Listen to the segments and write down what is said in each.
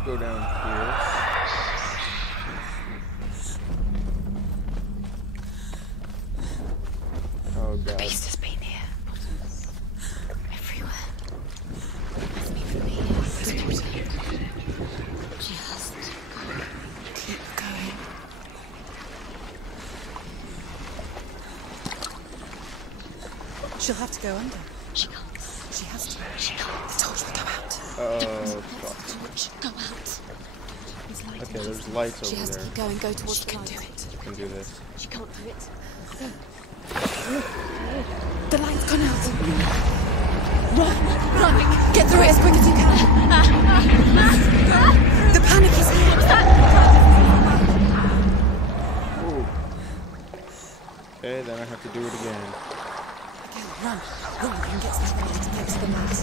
let's go down here. Oh god. The beast has been here. Everywhere. Must be from here. Just keep going. She'll have to go under. She can't. She has to. She can't. I told you to go out. Oh fuck. Go out. Okay, there's lights over there. She has to keep going. Go towards the light. She can do it. You can do this. She can't do it. The light's gone out. Run! Run! Get through it as quick as you can. The panic is here. Ooh. Okay, then I have to do it again. Okay, run. Run. You can get to the light. Get to the light.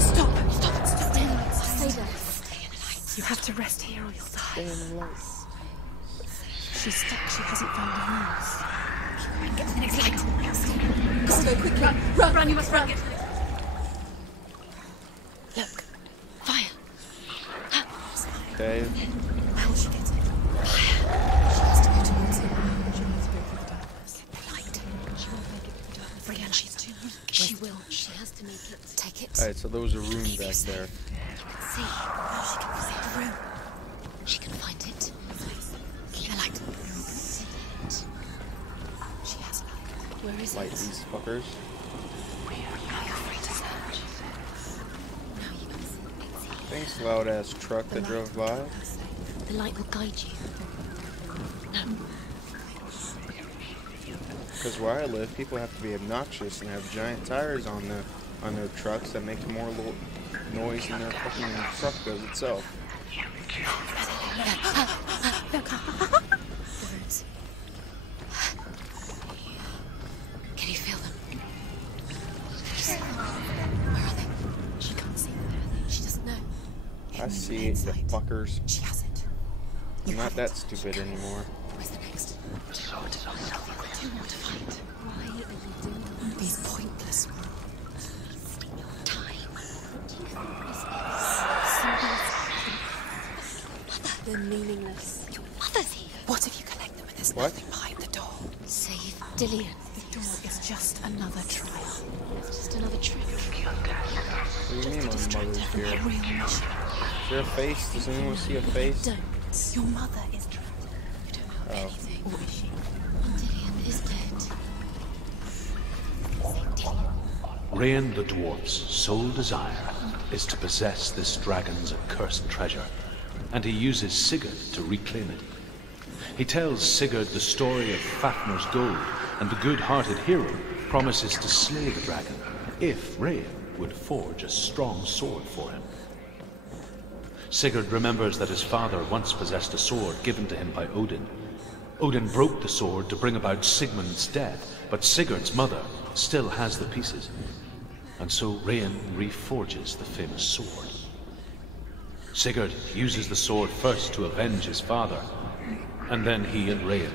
Stop. Stop. Stay in the light. Stay there. Stay in the light. You have to rest here or you'll die. Stay in the light. She's stuck. She hasn't found her house. Get to the next light. Just go quickly. Run. Run. Run. You must run. Get to the next. Look. Fire. Okay. How will she get it? Fire. She has to go towards it. She needs to go through the darkness. The light. She won't make it through the darkness. Brianna, she's too weak. She will. She has to make it. Take it. Alright, so there was a room back there. You can see. She can see the room. She can find it. Keep the light. See it. She has light. Where is Light it? these fuckers. Now you're free to search. Now you can see. Thanks, loud ass truck that drove by. The light will guide you. No. Because where I live, people have to be obnoxious and have giant tires on their trucks that make more noise than their fucking truck does itself. Look. The roots. Can you feel them? Where are they? She can't see them. Where are they? She doesn't know. I see it, you fuckers. She has it. I'm not that stupid anymore. Where's the next? Do you want to fight? Why are you doing these pointless time? They're meaningless. Your mother's here. What if you collect them and there's nothing behind the door? Save Dillian. The door is just another trial. It's just another trick. What do you mean my mother's here? Real mission. Is there a face? Does anyone see a face? Don't. Your mother is trapped. You don't know anything. Or is she? Dillian is dead. Save Dillian. Rain the dwarf's sole desire is to possess this dragon's accursed treasure, and he uses Sigurd to reclaim it. He tells Sigurd the story of Fafnir's gold, and the good-hearted hero promises to slay the dragon if Rain would forge a strong sword for him. Sigurd remembers that his father once possessed a sword given to him by Odin. Odin broke the sword to bring about Sigmund's death, but Sigurd's mother still has the pieces, and so Rain reforges the famous sword. Sigurd uses the sword first to avenge his father, and then he and Rain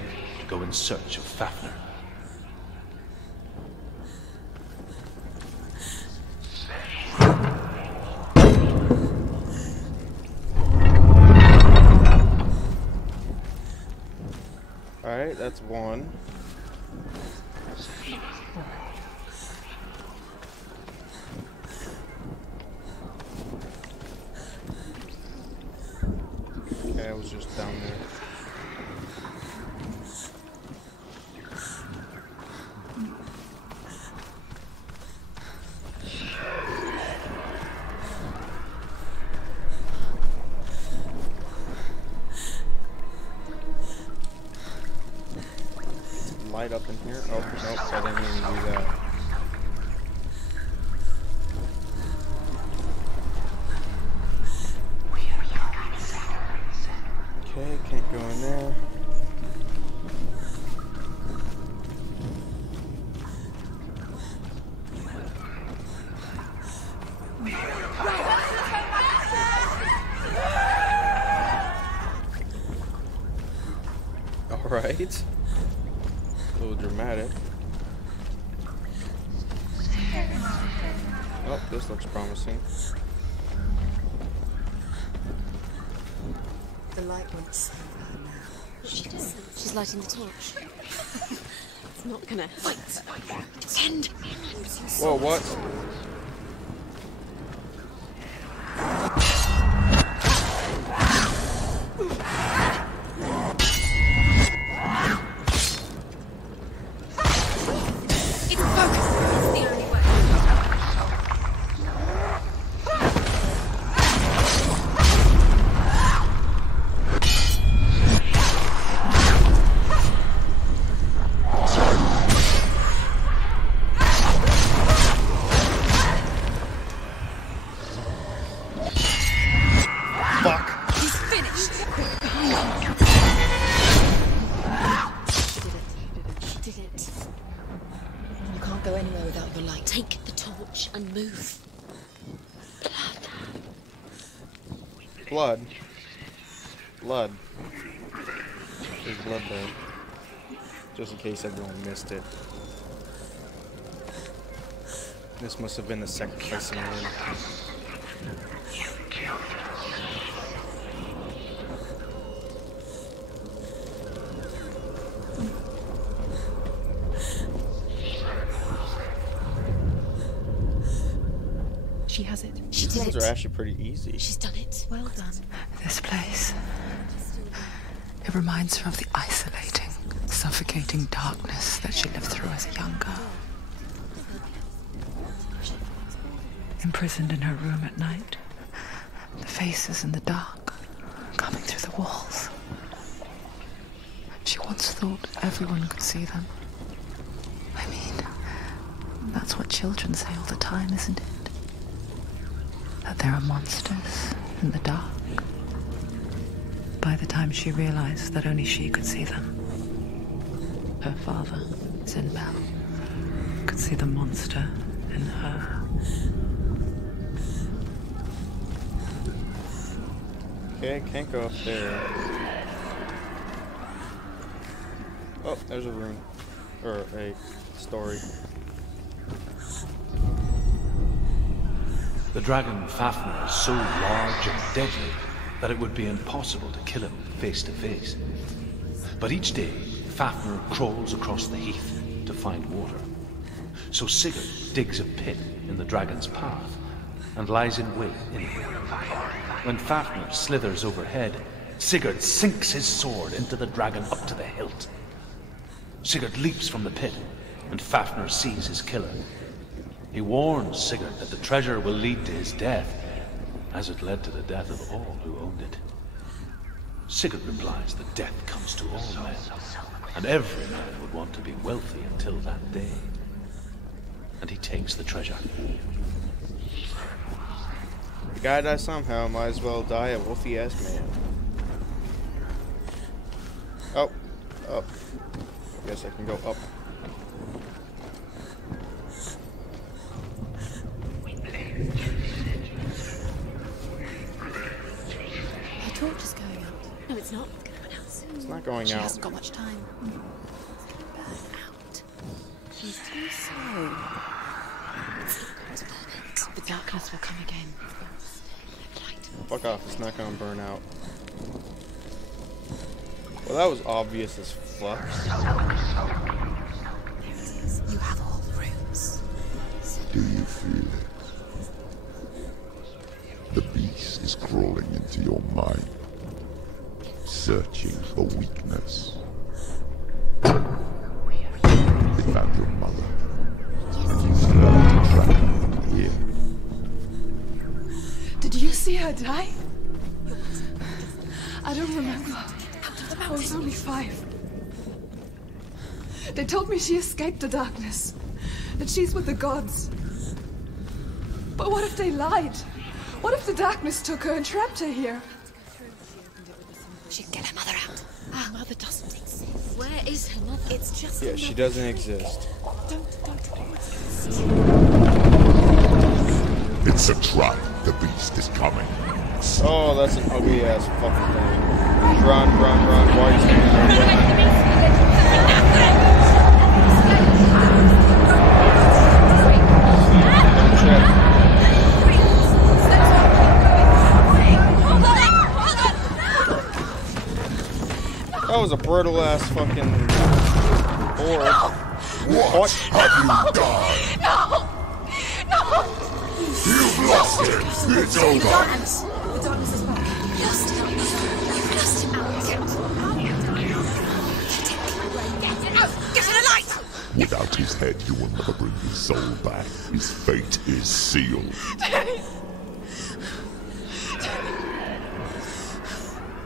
go in search of Fafnir. Alright, that's one. Okay, I was just down there. Light up in here. Oh, nope, I didn't even do that. Okay, can't go in there. Alright. A little dramatic. Oh, This looks promising. The light won't save her now. She doesn't. She's lighting the torch. It's not gonna. Wait. End. Whoa, what? It's focus. It's the only way. Take the torch and move. Blood. Blood. There's blood there. Just in case everyone missed it. This must have been the sacrificing room. She has it. These ones are actually pretty easy. She's done it. Well done. This place. It reminds her of the isolating, suffocating darkness that she lived through as a young girl. Imprisoned in her room at night, the faces in the dark, coming through the walls. She once thought everyone could see them. I mean, that's what children say all the time, isn't it? That there are monsters in the dark. By the time she realized that only she could see them, her father, Sinbad, could see the monster in her. Okay, can't go up there. Oh, there's a room. Or a story. The dragon Fafnir is so large and deadly that it would be impossible to kill him face to face. But each day, Fafnir crawls across the heath to find water. So Sigurd digs a pit in the dragon's path and lies in wait in it. When Fafnir slithers overhead, Sigurd sinks his sword into the dragon up to the hilt. Sigurd leaps from the pit, and Fafnir sees his killer. He warns Sigurd that the treasure will lead to his death, as it led to the death of all who owned it. Sigurd replies that death comes to all men, and every man would want to be wealthy until that day. And he takes the treasure. You gotta die somehow, might as well die a wolfy-ass man. Oh, up. Guess I can go up. Her torch is going out. No, it's not. It's going out soon. It's not going She out. hasn't got much time. It's going to burn out. She's too slow. The darkness will come again. Fuck off, it's not gonna burn out. Well, that was obvious as fuck. You have all the rooms. Do you feel it? The beast is crawling into your mind, searching for weakness. They found your mother. Here. Did you see her die? I don't remember. I was only 5. They told me she escaped the darkness, that she's with the gods. But what if they lied? What if the darkness took her and trapped her here? She can get her mother out. Her mother doesn't exist. Where is her mother? It's just. Yeah, she doesn't exist. Don't. It's a trap. The beast is coming. Oh, that's an ugly ass fucking thing. Run. Why are you standing there? Don't trip. was a brutal ass fucking horde. What have you done? No! No! You've lost him! It's over! The darkness is back. You've lost him. You've lost him. Get it out! Get to the light! Without his head, you will never bring his soul back. His fate is sealed.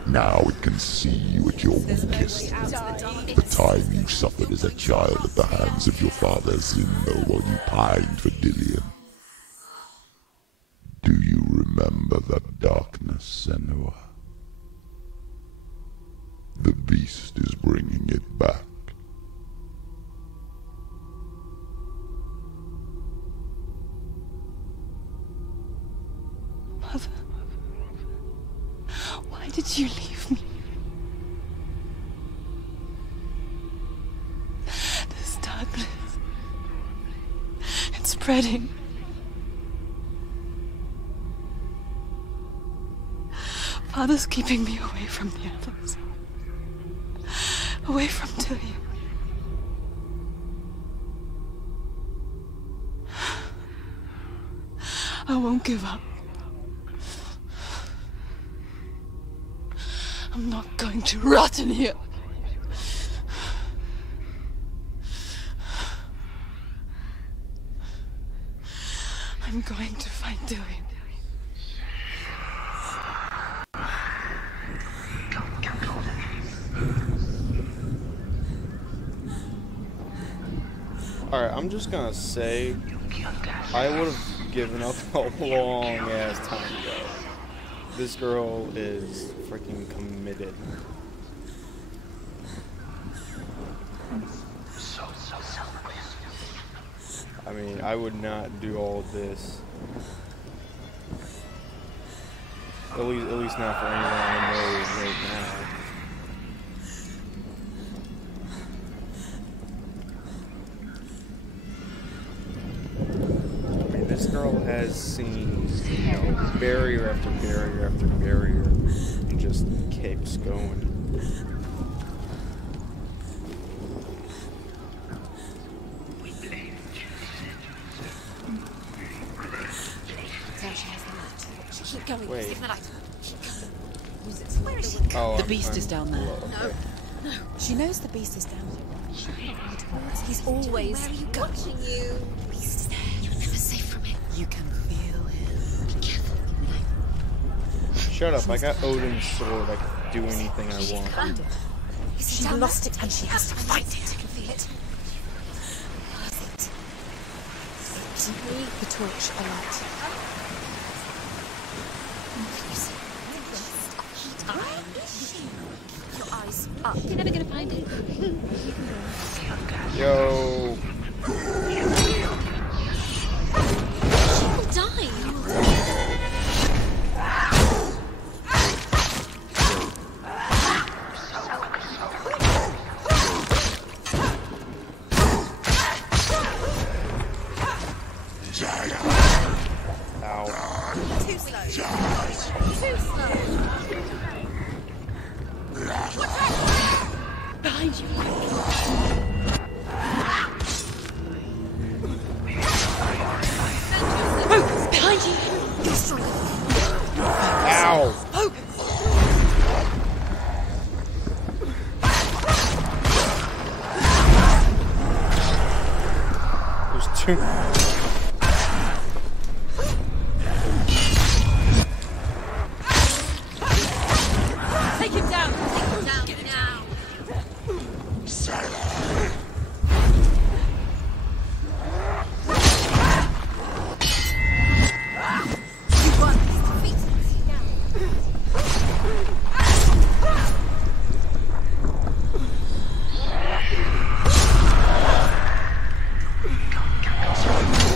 Now it can see you at your weakest. The time you suffered as a child at the hands of your father Zinno while you pined for Dillion. Do you remember that darkness, Senua? The beast is bringing it back. Mother, why did you leave me? This darkness, it's spreading. Father's keeping me away from the others. Away from Dillion. I won't give up. I'm not going to rot in here. I'm going to find Dillion. Alright, I'm just gonna say, I would have given up a long ass time ago. This girl is freaking committed. I mean, I would not do all this. At least not for anyone I know right now. This girl has seen, you know, barrier after barrier after barrier, and just keeps going. Keep going. Wait. Save the light. Where is she? Oh, The beast is down there. Okay. No. She knows the beast is down there. He's always Where are you going? watching you. The beast is there. You're never safe from him. You can feel him. Be careful. Shut up, I got Odin's sword, I can do anything I want. Find it. She lost it and she has to fight it. I can feel it. Simply the torch alight. Your eyes up. You're never gonna find it. Yo. She will die. Ow. Too slow. Too slow. Behind you. Behind you. You're stronger. Ow. There's two. Take him down. Take him down now. You won. Defeat. Now.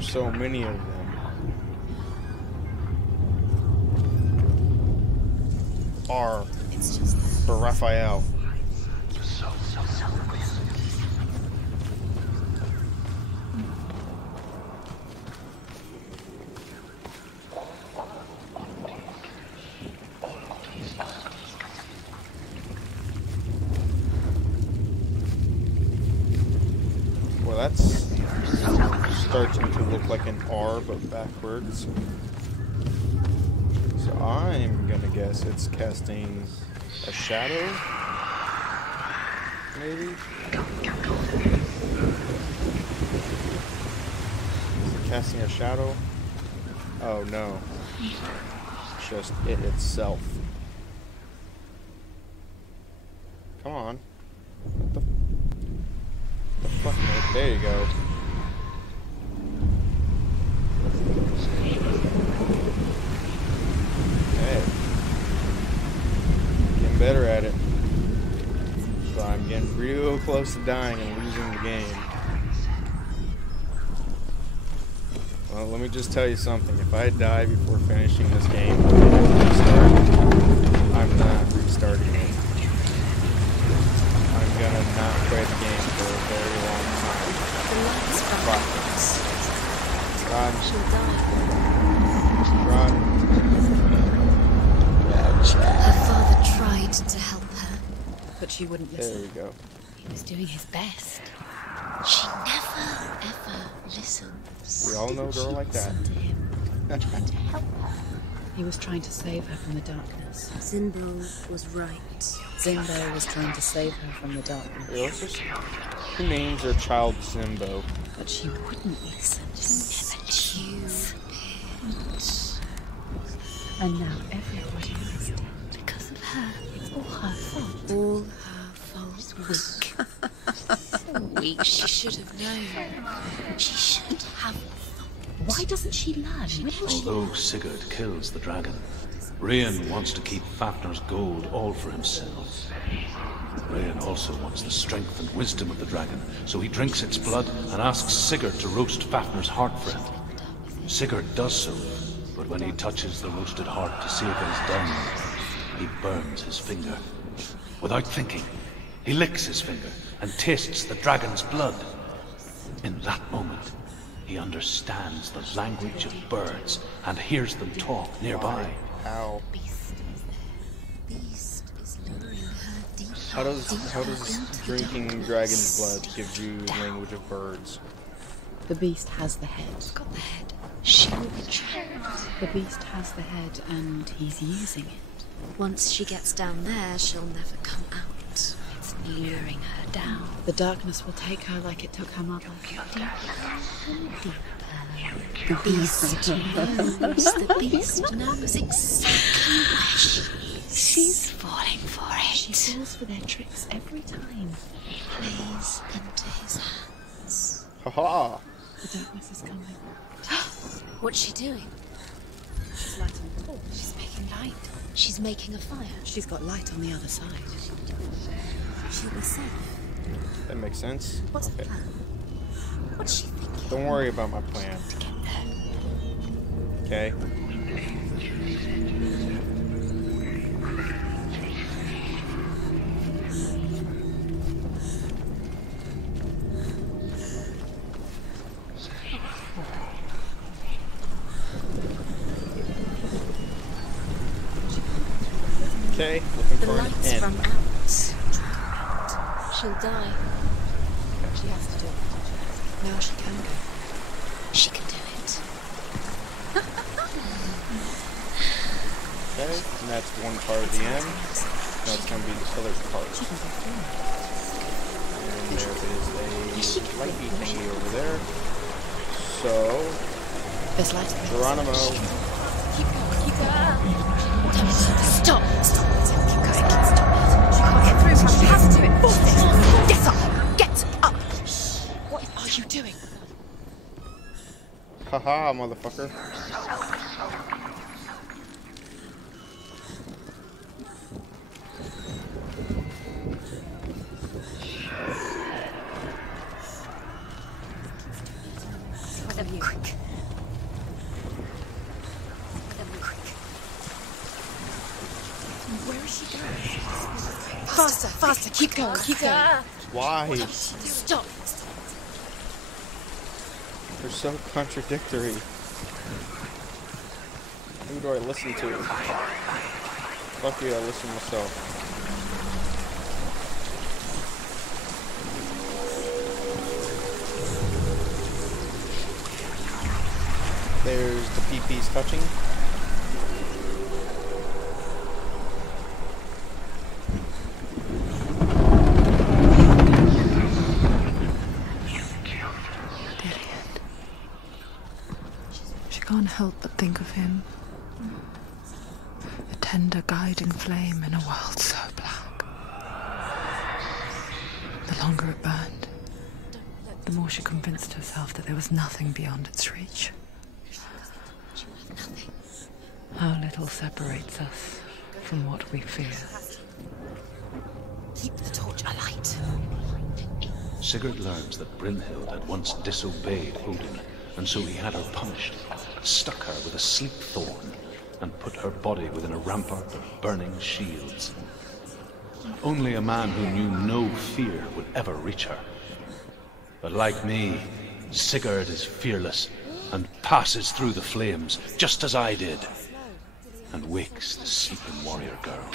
there's so many of them. R It's just for Raphael. Well, that's starting to look like an R, but backwards. So I'm gonna guess it's casting a shadow, maybe? Casting a shadow? Oh no. It's just it itself. Come on. What the fuck? There you go. Hey. Getting better at it. So I'm getting real close to dying and losing the game. Well, let me just tell you something. If I die before finishing this game, I'm not restarting it. I'm gonna not play the game for a very long time. Run. she'll die. Run. Her father tried to help her, but she wouldn't There listen. you go. He was doing his best. She never, ever listens. We all know a girl like that. Listen to him, trying to help her. He was trying to save her from the darkness. Zimbo was right. Zimbo was trying to save her from the darkness. Who names their child Zimbo? But she wouldn't listen. And now everybody is dead. Because of her. It's all her fault. All her fault. Weak. So weak. She should have known. She should have. Why doesn't she learn? Although Sigurd kills the dragon, Rian wants to keep Fafnir's gold all for himself. Rian also wants the strength and wisdom of the dragon, so he drinks its blood and asks Sigurd to roast Fafnir's heart for him. Sigurd does so, but when he touches the roasted heart to see if it is done, he burns his finger. Without thinking, he licks his finger and tastes the dragon's blood. In that moment, he understands the language of birds and hears them talk nearby. Ow. Beast is luring her deeper. How does drinking dragon's blood give you the language of birds? The beast has the head. Got the head. She will be trapped. The beast has the head and he's using it. Once she gets down there, she'll never come out. It's luring her down. The darkness will take her like it took her mother. The beast knows. The beast knows exactly where she is. She's falling for She it. falls for their tricks every time. Plays into his hands. Haha! The darkness is coming. What's she doing? She's lighting the torch. She's making light. She's making a fire. She's got light on the other side. She'll be safe. That makes sense. What's the Okay. plan? What's she thinking? Don't worry about my plan, To get there. okay? Okay, looking The for an lights end. from out. She'll die. She has to do it. Now she can go. She can do it. Okay, and that's one part of the end. Now it's going to be the other part. And there is a lighty thingy over there. So, There's light. Geronimo. Stop! Stop! Keep going. Stop. She can't get through. She has to do it. Force it. Get up! Get up! What are you doing? Haha, motherfucker. Quick. Faster, faster, keep going, keep going. Why? Stop. They're so contradictory. Who do I listen to? Fuck you, I listen to myself. There's the PP's touching. She can't help but think of him. A tender guiding flame in a world so black. The longer it burned, the more she convinced herself that there was nothing beyond its reach. How little separates us from what we fear. Keep the torch alight. Sigurd learns that Brynhild had once disobeyed Odin, and so he had her punished, stuck her with a sleep thorn, and put her body within a rampart of burning shields. Only a man who knew no fear would ever reach her. But like me, Sigurd is fearless, and passes through the flames, just as I did, and wakes the sleeping warrior girl.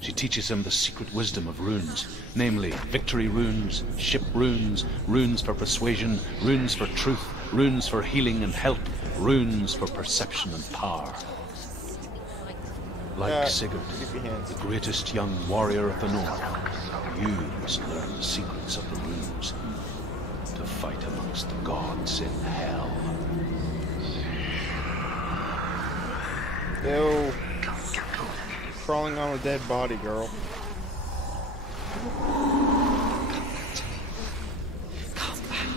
She teaches him the secret wisdom of runes, namely victory runes, ship runes, runes for persuasion, runes for truth, runes for healing and help, runes for perception and power. Like Sigurd, the greatest young warrior of the North, you must learn the secrets of the runes to fight amongst the gods in hell. Ew. Crawling on a dead body, girl. Come back.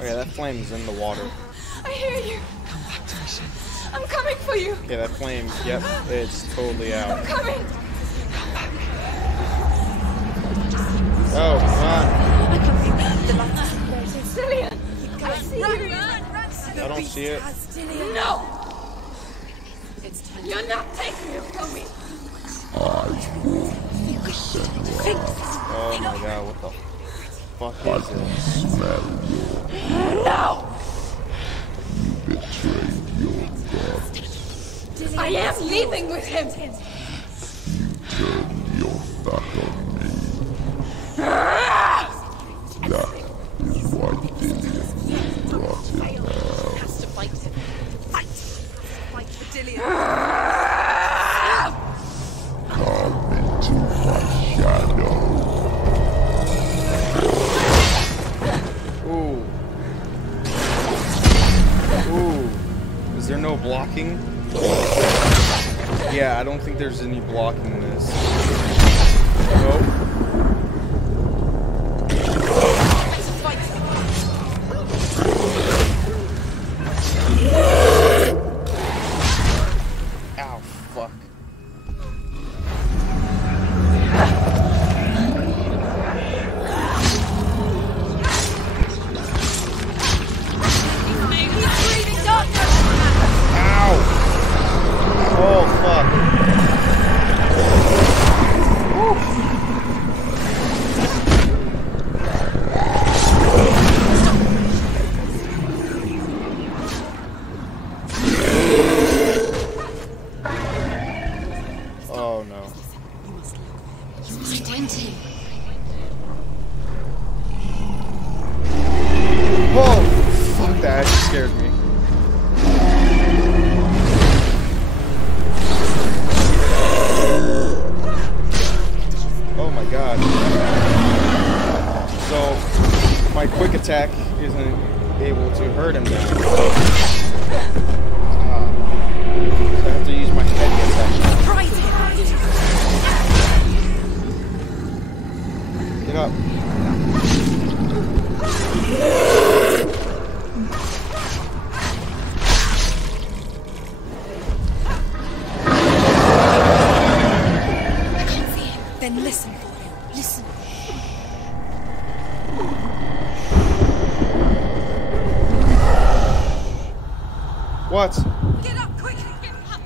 Okay, that flame is in the water. I hear you. Come back to me soon. I'm coming for you. Yeah, that flame, yep, it's totally out. I'm coming. Oh, come on. I can feel the light. Cillian, I see you. I don't see it. No. You're not taking it from me. Oh my god, what the fuck is it? Smell your No. betrayed your god. I am leaving with him. Turn your back on me. That is why Dillian will rot in hell. Has to fight him. Fight. Fight for Dillian. Come into my shadow. Ooh. Ooh. Is there no blocking? Yeah, I don't think there's any blocking in this. Nope. Ow, fuck. Oh, fuck. Oh, no. Find him. Whoa! Fuck, that actually scared me. Oh my god. So, my quick attack isn't able to hurt him now. So I have to use my heavy attack. Ride him. Get up. I can't see him. Then listen for him. Listen. What? Get up quickly. Get up.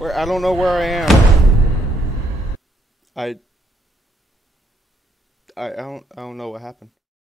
Where I don't know where I am. I don't know what happened.